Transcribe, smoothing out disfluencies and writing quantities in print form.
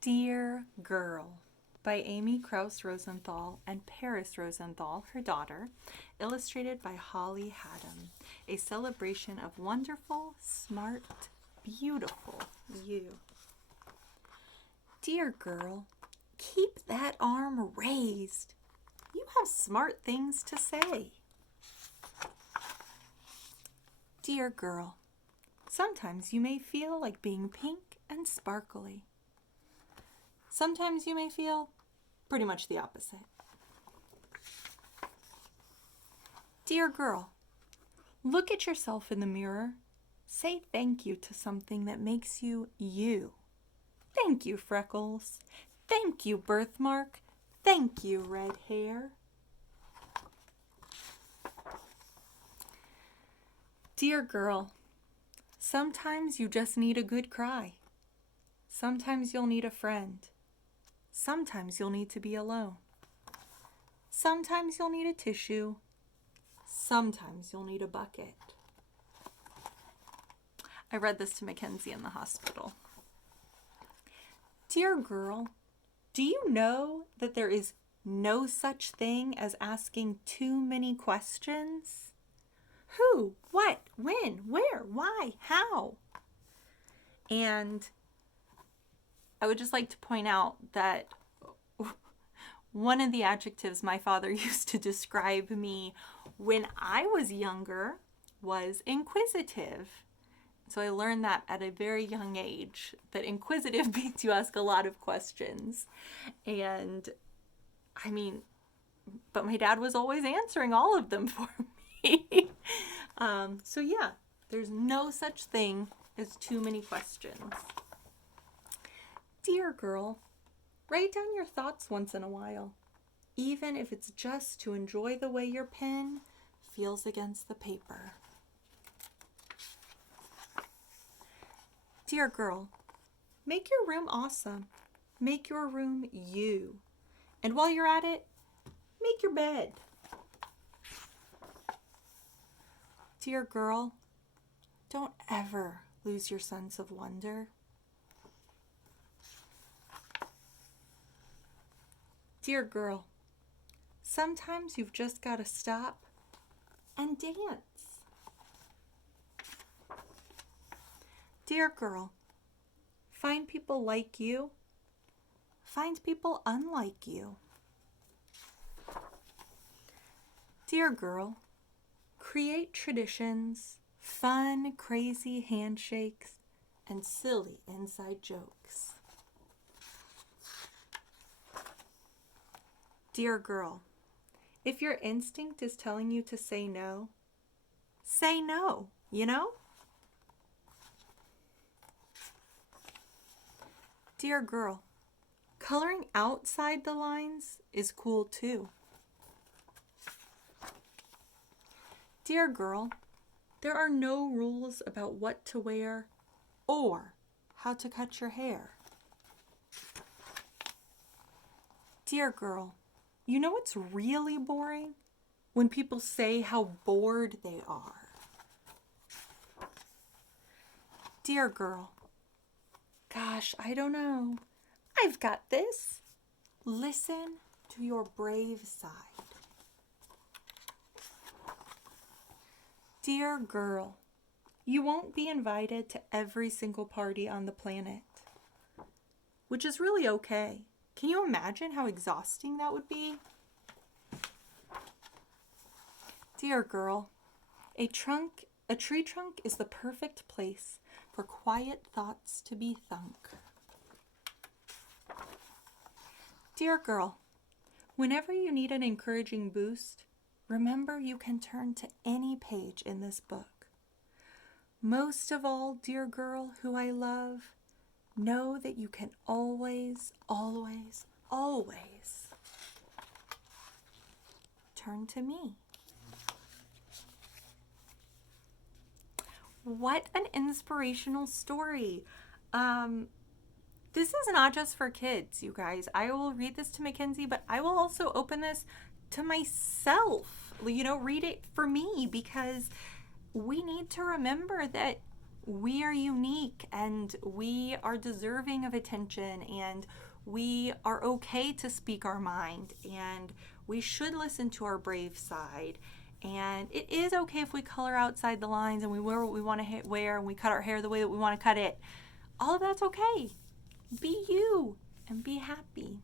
Dear Girl by Amy Krouse Rosenthal and Paris Rosenthal, her daughter, illustrated by Holly Hatam. A celebration of wonderful, smart, beautiful you. Dear girl, keep that arm raised. You have smart things to say. Dear girl, sometimes you may feel like being pink and sparkly. Sometimes you may feel pretty much the opposite. Dear girl, look at yourself in the mirror. Say thank you to something that makes you you. Thank you, freckles. Thank you, birthmark. Thank you, red hair. Dear girl, sometimes you just need a good cry. Sometimes you'll need a friend. Sometimes you'll need to be alone. Sometimes you'll need a tissue. Sometimes you'll need a bucket. I read this to Mackenzie in the hospital. Dear girl, do you know that there is no such thing as asking too many questions? Who, what, when, where, why, how? And I would just like to point out that one of the adjectives my father used to describe me when I was younger was inquisitive. So I learned that at a very young age, that inquisitive means you ask a lot of questions. And I mean, but my dad was always answering all of them for me. So yeah, there's no such thing as too many questions. Dear girl, write down your thoughts once in a while, even if it's just to enjoy the way your pen feels against the paper. Dear girl, make your room awesome. Make your room you. And while you're at it, make your bed. Dear girl, don't ever lose your sense of wonder. Dear girl, sometimes you've just got to stop and dance. Dear girl, find people like you. Find people unlike you. Dear girl, create traditions, fun, crazy handshakes, and silly inside jokes. Dear girl, if your instinct is telling you to say no, you know? Dear girl, coloring outside the lines is cool too. Dear girl, there are no rules about what to wear or how to cut your hair. Dear girl, you know what's really boring? When people say how bored they are. Dear girl, gosh, I don't know. I've got this. Listen to your brave side. Dear girl, you won't be invited to every single party on the planet, which is really okay. Can you imagine how exhausting that would be? Dear girl, a tree trunk is the perfect place for quiet thoughts to be thunk. Dear girl, whenever you need an encouraging boost, remember you can turn to any page in this book. Most of all, dear girl who I love, know that you can always, always, always turn to me. What an inspirational story. This is not just for kids, you guys. I will read this to Mackenzie, but I will also open this to myself. Read it for me, because we need to remember that we are unique and we are deserving of attention, and we are okay to speak our mind, and we should listen to our brave side. And it is okay if we color outside the lines and we wear what we want to wear and we cut our hair the way that we want to cut it. All of that's okay. Be you and be happy.